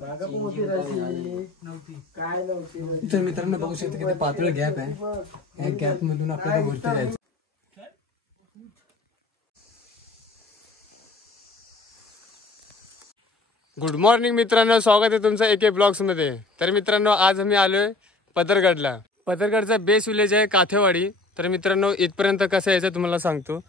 तर मित्रांनो बघू शकता किती पातळ गॅप आहे, या गॅप मधून आपल्याला वरती जायचं. गुड मॉर्निंग मित्रांनो, स्वागत आहे तुमचं AK ब्लॉग्स मध्ये. तर मित्रांनो आज आम्ही आलोय पदरगडला. पदरगडचा बेस विलेज आहे काथेवाडी. तर मित्रांनो इथपर्यंत कसं यायचं तुम्हाला सांगतो.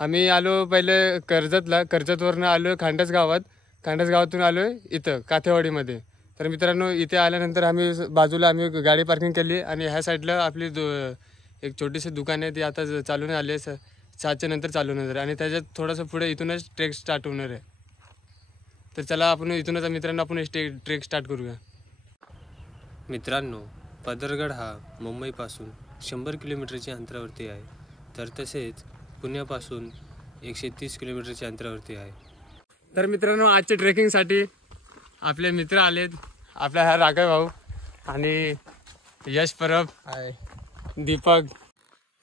आम्ही आलो पहिले कर्जतला, कर्जतवरनं आलो खांडस गावात, खांडस गावातून आलोय इथं काथेवाडीमध्ये. तर मित्रांनो इथे आल्यानंतर आम्ही बाजूला गाडी पार्किंग केली आणि ह्या साईडला आपली एक छोटीशी दुकान आहे, ती आता चालून आली आहे, 7च्या नंतर चालू होणार आणि त्याच्यात थोडंसं पुढे इथूनच ट्रेक स्टार्ट होणार आहे. तर चला आपण इथूनच मित्रांनो आपण ट्रेक स्टार्ट करूया. मित्रांनो पदरगड हा मुंबईपासून 100 किलोमीटरच्या अंतरावरती आहे. तर तसेच पुण्यापासून 130 किलोमीटरच्या अंतरावरती आहे. तर मित्रांनो आजच्या ट्रेकिंगसाठी आपले मित्र आलेत. आपला हा राघव भाऊ आणि यश परब आहे, दीपक.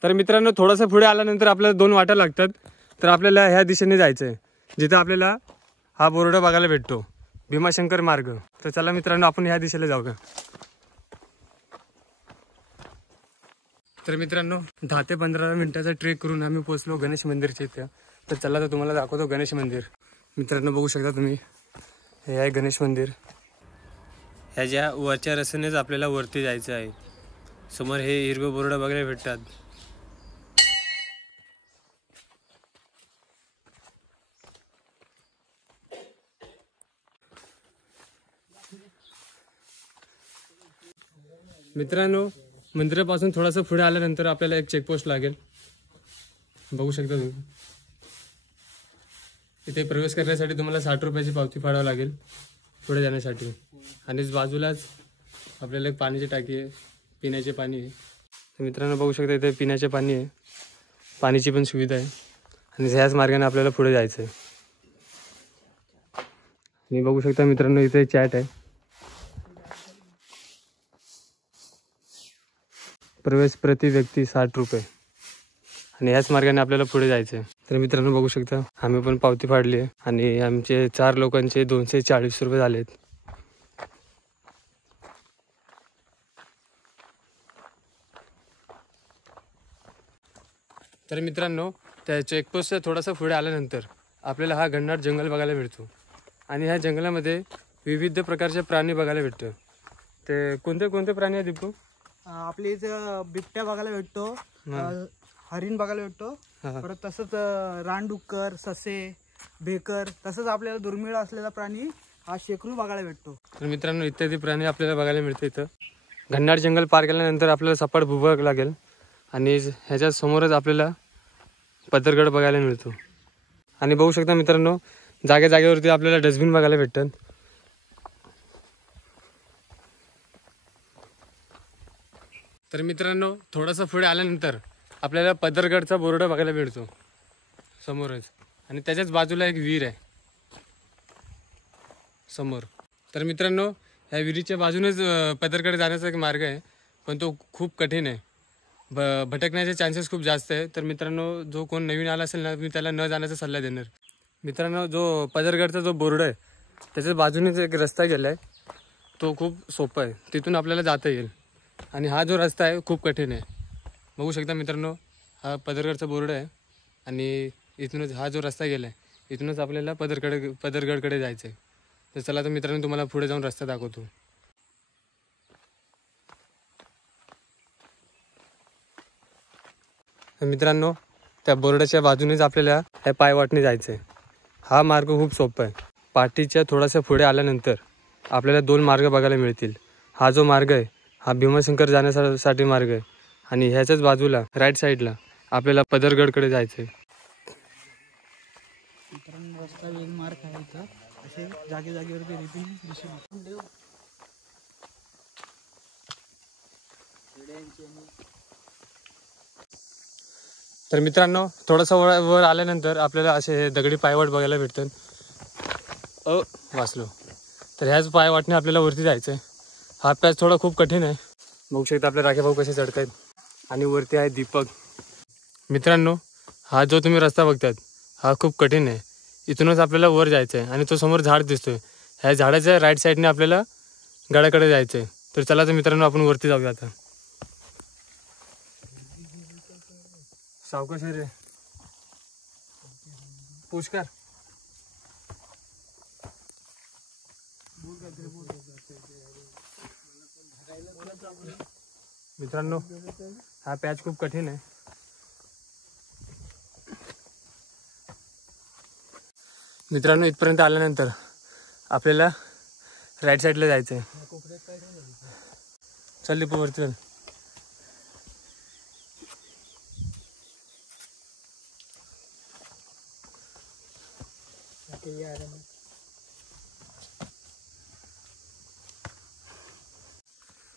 तर मित्रांनो थोडंसं पुढे आल्यानंतर आपल्याला 2 वाटा लागतात. तर आपल्याला ह्या दिशेने जायचं आहे, जिथं आपल्याला हा बोर्ड बघायला भेटतो, भीमाशंकर मार्ग. तर चला मित्रांनो आपण ह्या दिशेला जाऊया. तर मित्रांनो 10 ते 15 मिनिटाचा ट्रेक करून आम्ही पोहोचलो गणेश मंदिरच्या इथे. तर चला तर तुम्हाला दाखवतो गणेश मंदिर. मित्रांनो बघू शकता तुम्ही, हे आहे गणेश मंदिर. ह्याच्या वरच्या रस्त्यानेच आपल्याला वरती जायचं आहे. समोर हे हिरवे बोर्ड बघायला भेटतात. मित्रांनो मंदिरापासून थोडंसं पुढे आल्यानंतर आपल्याला एक चेकपोस्ट लागेल, बघू शकता तुम्ही. इथे प्रवेश करण्यासाठी तुम्हाला 60 रुपयाची पावती फाडावी लागेल पुढे जाण्यासाठी. आणि बाजूलाच आपल्याला एक पाण्याची टाकी आहे, पिण्याचे पाणी आहे. तर मित्रांनो बघू शकता इथे पिण्याचे पाणी आहे, पाण्याची पण सुविधा आहे. आणि ह्याच मार्गाने आपल्याला पुढे जायचं आहे. आणि बघू शकता मित्रांनो इथे चॅट आहे. प्रवेश प्रति व्यक्ती 60 रुपये. आणि याच मार्गाने आपल्याला पुढे जायचं आहे. तर मित्रांनो बघू शकता आम्ही पण पावती फाडली आहे आणि आमचे 4 लोकांचे 240 रुपये झालेत. तर मित्रांनो त्या चेकपोस्टच्या थोडासा पुढे आल्यानंतर आपल्याला हा घनदाट जंगल बघायला मिळतो. आणि ह्या जंगलामध्ये विविध प्रकारचे प्राणी बघायला भेटतो. ते कोणते कोणते प्राणी आहेत दीपू? आपल्या इथं बिबट्या बघायला भेटतो, हरिण बघायला भेटतो, परत तसंच रानडुक्कर, ससे, भेकर, तसंच आपल्याला दुर्मिळ असलेला प्राणी हा शेकरू बघायला भेटतो. तर मित्रांनो इत्यादी प्राणी आपल्याला बघायला मिळते इथं. घनदाट जंगल पार केल्यानंतर आपल्याला सपाट भूभाग लागेल आणि ह्याच्या समोरच आपल्याला पदरगड बघायला मिळतो. आणि बघू शकता मित्रांनो जागेवरती आपल्याला डस्टबिन बघायला भेटतात. तर मित्रांनो थोडंसं पुढे आल्यानंतर आपल्याला पदरगडचा बोर्ड बघायला मिळतो समोरच. आणि त्याच्याच बाजूला एक विहीर आहे समोर. तर मित्रांनो ह्या विहिरीच्या बाजूनेच पदरगड जाण्याचा एक मार्ग आहे, पण तो खूप कठीण आहे. भटकण्याचे चान्सेस खूप जास्त आहे. तर मित्रांनो जो कोण नवीन आला असेल ना, मी त्याला न जाण्याचा सल्ला देणार. मित्रांनो जो पदरगडचा जो बोर्ड आहे त्याच्या बाजूनेच एक रस्ता गेला आहे, तो खूप सोपा आहे, तिथून आपल्याला जाता येईल. आणि हा जो रस्ता आहे खूप कठीण आहे. बघू शकता मित्रांनो हा पदरगडचा बोर्ड आहे आणि इथूनच हा जो रस्ता गेला आहे इथूनच आपल्याला पदरगडकडे जायचं आहे. तर चला तर मित्रांनो तुम्हाला पुढे जाऊन रस्ता दाखवतो. मित्रांनो त्या बोर्डाच्या बाजूनेच आपल्याला ह्या पायवाटने जायचं आहे. हा मार्ग खूप सोपा आहे. पाठीच्या थोडासा पुढे आल्यानंतर आपल्याला 2 मार्ग बघायला मिळतील. हा जो मार्ग आहे हा भीमाशंकर जाण्यासाठी मार्ग आहे आणि ह्याच्याच बाजूला राईट साईडला आपल्याला पदरगडकडे जायचं आहे. मित्रांनो रस्ता मार्ग आहे इथं, असे जागेवरती तर मित्रांनो थोडंसं वर आल्यानंतर आपल्याला असे दगडी पायवाट बघायला भेटतात. वाचलो. तर ह्याच पायवाटने आपल्याला वरती जायचं आहे. हा पॅच थोडा खूप कठीण आहे. बघू शकता आपले राखे भाऊ कसे चढत आहेत. आणि वरती आहे दीपक. मित्रांनो हा जो तुम्ही रस्ता बघतात हा खूप कठीण आहे. इथूनच आपल्याला वर जायचं आहे आणि तो समोर झाड दिसतोय, ह्या झाडाच्या राईट साईडने आपल्याला गडाकडे जायचं आहे. तर चला तर मित्रांनो आपण वरती जाऊया आता. सावकाश रे पुष्कर. मित्रांनो हा पॅच खूप कठीण आहे. मित्रांनो इथपर्यंत आल्यानंतर आपल्याला राईट साईडला जायचं आहे. चल लिपू वरती चल.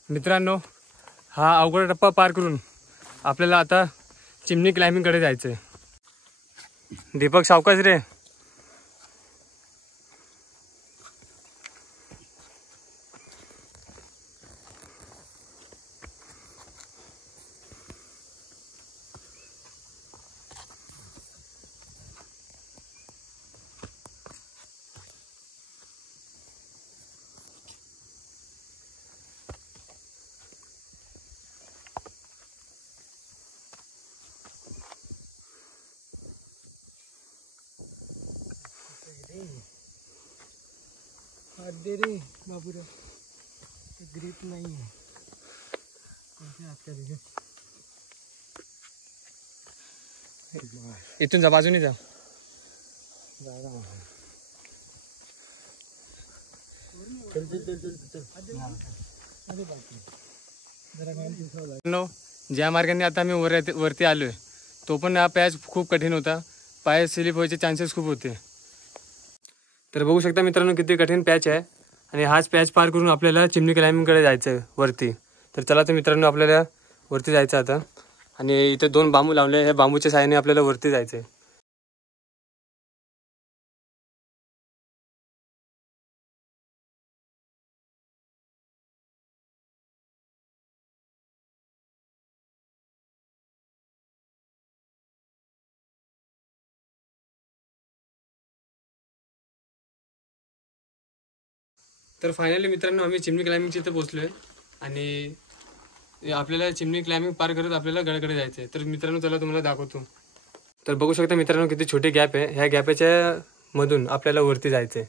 मित्रांनो हा अवघड टप्पा पार करून आपल्याला आता चिमणी क्लाइम्बिंगकडे जायचं आहे. दीपक सावकाश रे. अड्डे रे बाबूराव, ग्रीप नाही आहे. इथून जा, बाजूने जा. ज्या मार्गाने आता आम्ही वरती आलोय तो पण हा पॅच खूप कठीण होता. पाय स्लिप व्हायचे चान्सेस खूप होते. तर बघू शकता मित्रांनो किती कठीण पॅच आहे. आणि हाच पॅच पार करून आपल्याला चिमणी क्लाइम्बिंगकडे जायचं आहे वरती. तर चला तर मित्रांनो आपल्याला वरती जायचं आता. आणि इथे 2 बांबू लावले, ह्या बांबूच्या साहाय्याने आपल्याला वरती जायचं आहे. तर फायनली मित्रांनो आम्ही चिमणी क्लाइम्बिंगच्या इथे पोहोचलोय. आणि आपल्याला चिमणी क्लाइम्बिंग पार करत आपल्याला गडाकडे जायचं आहे. तर मित्रांनो चला तुम्हाला दाखवतो. तर बघू शकता मित्रांनो किती छोटी गॅप आहे. ह्या गॅपच्या मधून आपल्याला वरती जायचं आहे.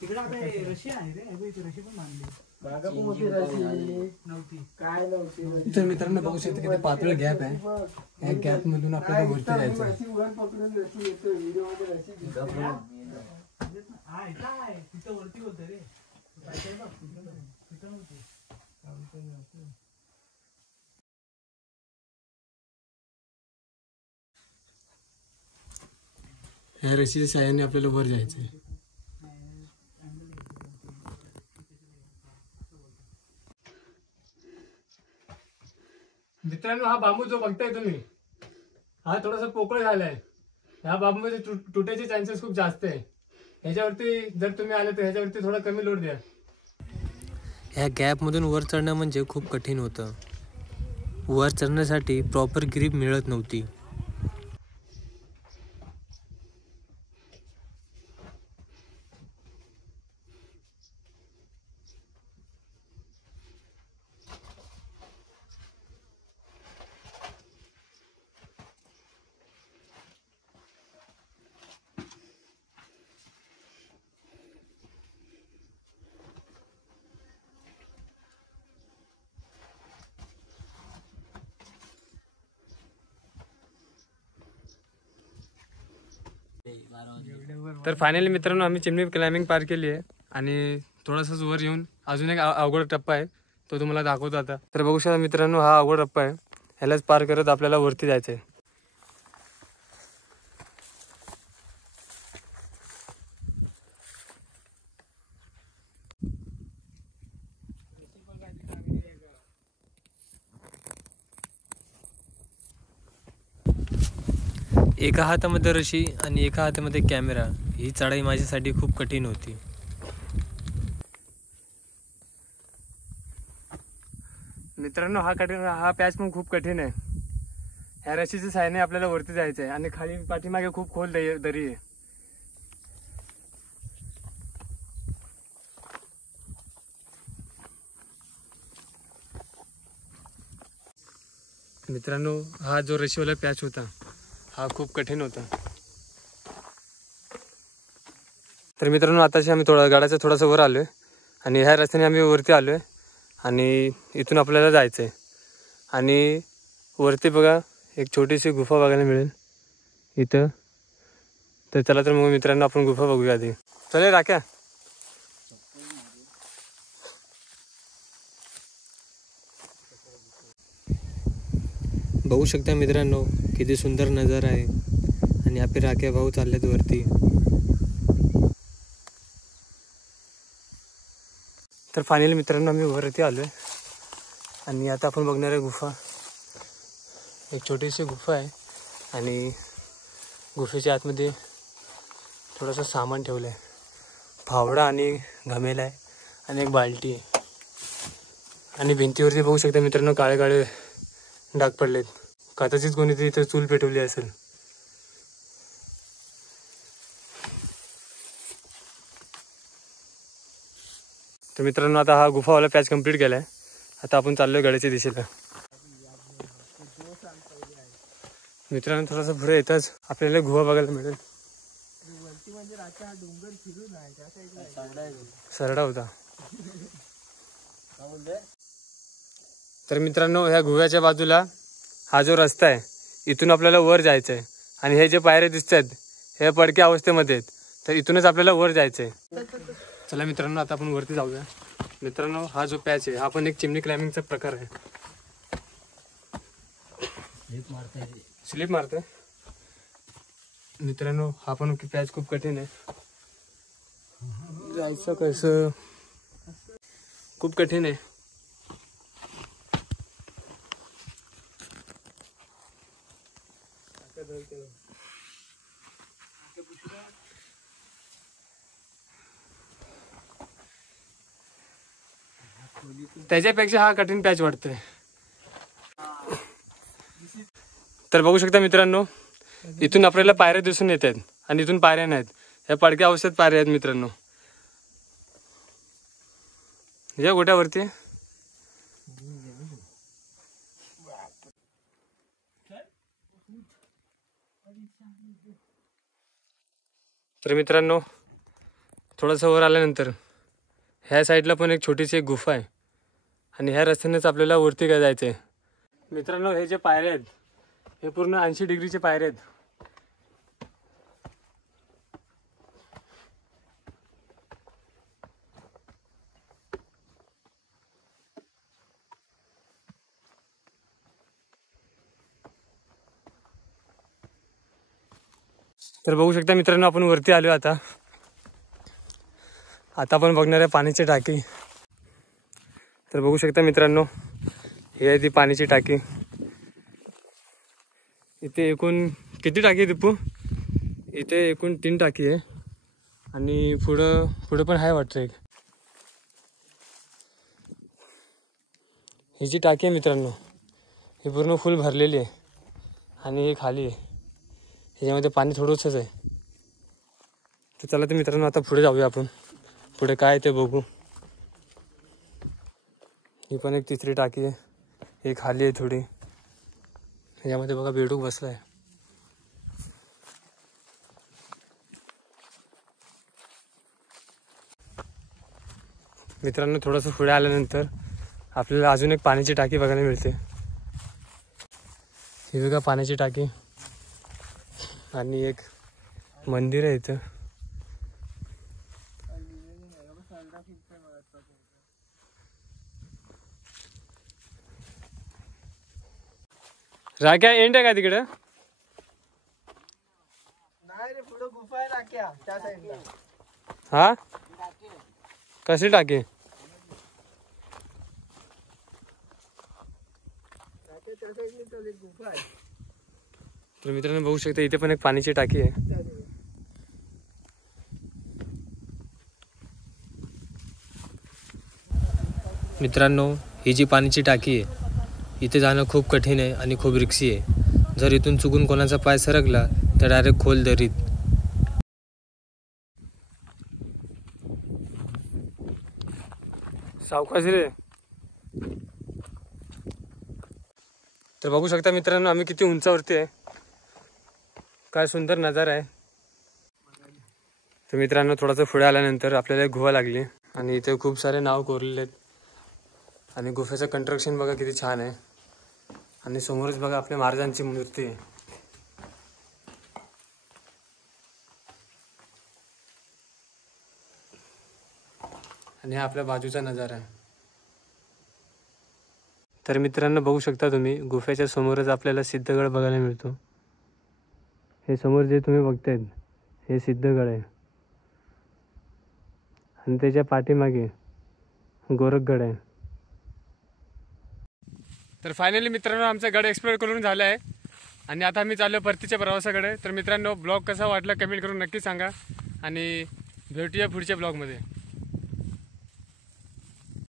तिकडे आपले रशी आहे रे, इथे रशी पण बांधली. तर मित्रांनो बघू शकता किती पातळ गॅप आहे. या गॅप मधून आपल्याला वरती जायचं आहे. तिथं वरती बोलतोय रे. ह्या रशीच्या साह्याने आपल्याला वर जायचं आहे. मित्रांनो हा बांबू जो बघताय तुम्ही हा थोडासा पोकळ झालाय. ह्या बांबूमध्ये तुटायचे चान्सेस खूप जास्त आहे. ह्याच्यावरती जर तुम्ही आले तर ह्याच्यावरती थोडा कमी लोड द्या. ह्या गॅपमधून वर चढणं म्हणजे खूप कठीण होतं. वर चढण्यासाठी प्रॉपर ग्रीप मिळत नव्हती. तर फायनली मित्रांनो आम्ही चिमणी क्लाइम्बिंग पार केली आहे. आणि थोडासाच वर येऊन अजून एक अवघड टप्पा आहे तो तुम्हाला दाखवतो आता. तर बघू शकता मित्रांनो हा अवघड टप्पा आहे. ह्यालाच पार करत आपल्याला वरती जायचं आहे. एका हातामध्ये रशी आणि एका हातामध्ये कॅमेरा. ही चढाई माझ्यासाठी खूप कठीण होती. मित्रांनो हा पॅच पण खूप कठीण आहे. ह्या रशीच्या साहाय्याने आपल्याला वरती जायचं आहे आणि खाली पाठीमागे खूप खोल दरी आहे. मित्रांनो, हा जो रशीवाला पॅच होता हा खूप कठीण होता. तर मित्रांनो, आताशी आम्ही गाड्याच्या थोडासा वर आलोय आणि ह्या रस्त्याने आम्ही वरती आलोय आणि इथून आपल्याला जायचं आहे. आणि वरती बघा एक छोटीशी गुफा बघायला मिळेल इथं. तर चला तर मग मित्रांनो आपण गुफा बघूया आधी. चले राख्या. बघू शकता मित्रांनो किती सुंदर नजारा आहे आणि आपले राख्या भाऊ चाललेत वरती. तर फायनली मित्रांनो आम्ही वरती आलोय आणि आता आपण बघणार आहे गुफा. एक छोटीशी गुफा आहे आणि गुफेच्या आतमध्ये थोडंसं सामान ठेवलं आहे. फावडा आणि घमेला आहे आणि एक बाल्टी आहे. आणि भिंतीवरती बघू शकता मित्रांनो काळे काळे डाग पडलेत. कदाचित कोणीतरी इथं चूल पेटवली असेल. तर मित्रांनो आता हा गुफावाला पॅच कंप्लीट केला आहे. आता आपण चाललोय गडाच्या दिशेला. मित्रांनो थोडासा पुढे येताच आपल्याला गुहा बघायला मिळेल. सरडा होता. तर मित्रांनो ह्या गुह्याच्या बाजूला हा जो रस्ता आहे इथून आपल्याला वर जायचं आहे आणि हे जे पायऱ्या दिसत आहेत हे पडक्या अवस्थेमध्ये आहेत. तर इथूनच आपल्याला वर जायचं आहे. चला मित्रांनो आता आपण वरती जाऊया. मित्रांनो हा जो पॅच आहे हा पण एक चिमणी क्लाइम्बिंगचा प्रकार आहे. स्लिप मारतोय मित्रांनो. हा पण पॅच खूप कठीण आहे. जायचं कसं खूप कठीण आहे. त्याच्यापेक्षा हा कठीण पॅच वाटतोय. तर बघू शकता मित्रांनो इथून आपल्याला पायऱ्या दिसून येत आहेत आणि इथून पायऱ्या नाहीत. ह्या पडक्या अवस्थेत पायऱ्या आहेत मित्रांनो. या गोट्यावरती तर मित्रांनो थोडंसं वर आल्यानंतर ह्या साईडला पण एक छोटीशी एक गुफा आहे आणि ह्या रस्त्यानेच आपल्याला वरती काय जायचं आहे. मित्रांनो हे जे पायऱ्या आहेत हे पूर्ण 80 डिग्रीचे पायऱ्या आहेत. तर बघू शकता मित्रांनो आपण वरती आलो. आता आपण बघणार आहे पाण्याची टाकी. तर बघू शकता मित्रांनो ही आहे ती पाण्याची टाकी. इथे एकूण किती टाकी आहे दिपू? इथे एकूण 3 टाकी आहे आणि पुढं पण आहे वाटतं एक. ही जी टाकी आहे मित्रांनो ही पूर्ण फुल भरलेली आहे आणि ही खाली आहे. ह्याच्यामध्ये पाणी थोडंसंच आहे. तर चला तर मित्रांनो आता पुढे जाऊया आपण. पुढे काय ते बघू. ही पण एक 3री टाकी आहे. ही खाली आहे थोडी. ह्याच्यामध्ये बघा बेडूक बसलाय. मित्रांनो थोडंसं पुढे आल्यानंतर आपल्याला अजून एक पाण्याची टाकी बघायला मिळते. ही बघा पाण्याची टाकी आणि एक मंदिर आहे इथं. राख्या एंड आहे का तिकडं? नाही रे, पुढे गुफा आहे राख्या त्या साईडला. हा कसली टाकी? तर मित्रांनो बघू शकता इथे पण एक पाण्याची टाकी आहे. मित्रांनो ही जी पाण्याची टाकी आहे इथे जाणं खूप कठीण आहे आणि खूप रिस्की आहे. जर इथून चुकून कोणाचा पाय सरकला तर डायरेक्ट खोल दरीत. सावकाश रे. तर बघू शकता मित्रांनो आम्ही किती उंचावरती आहे. काय सुंदर नजारा आहे. तर मित्रांनो थोडासा पुढे आल्यानंतर आपल्याला एक गुहा लागली आणि इथे खूप सारे नाव कोरलेले आहेत आणि गुफेचं कंस्ट्रक्शन बघा किती छान आहे. आणि समोरच बघा आपल्या महाराजांची मूर्ती आहे. आणि हा आपल्या बाजूचा नजारा आहे. तर मित्रांनो बघू शकता तुम्ही गुफेच्या समोरच आपल्याला सिद्धगड बघायला मिळतो. हे समोर जे तुम्ही बघतायत हे सिद्धगड आहे आणि त्याच्या पाठीमागे गोरखगड आहे. तर फायनली मित्रांनो आमचा गड एक्सप्लोर करून झाला आहे आणि आता आम्ही चाललो परतीच्या प्रवासाकडे. तर मित्रांनो ब्लॉग कसा वाटला कमेंट करून नक्की सांगा आणि भेटूया पुढच्या ब्लॉगमध्ये.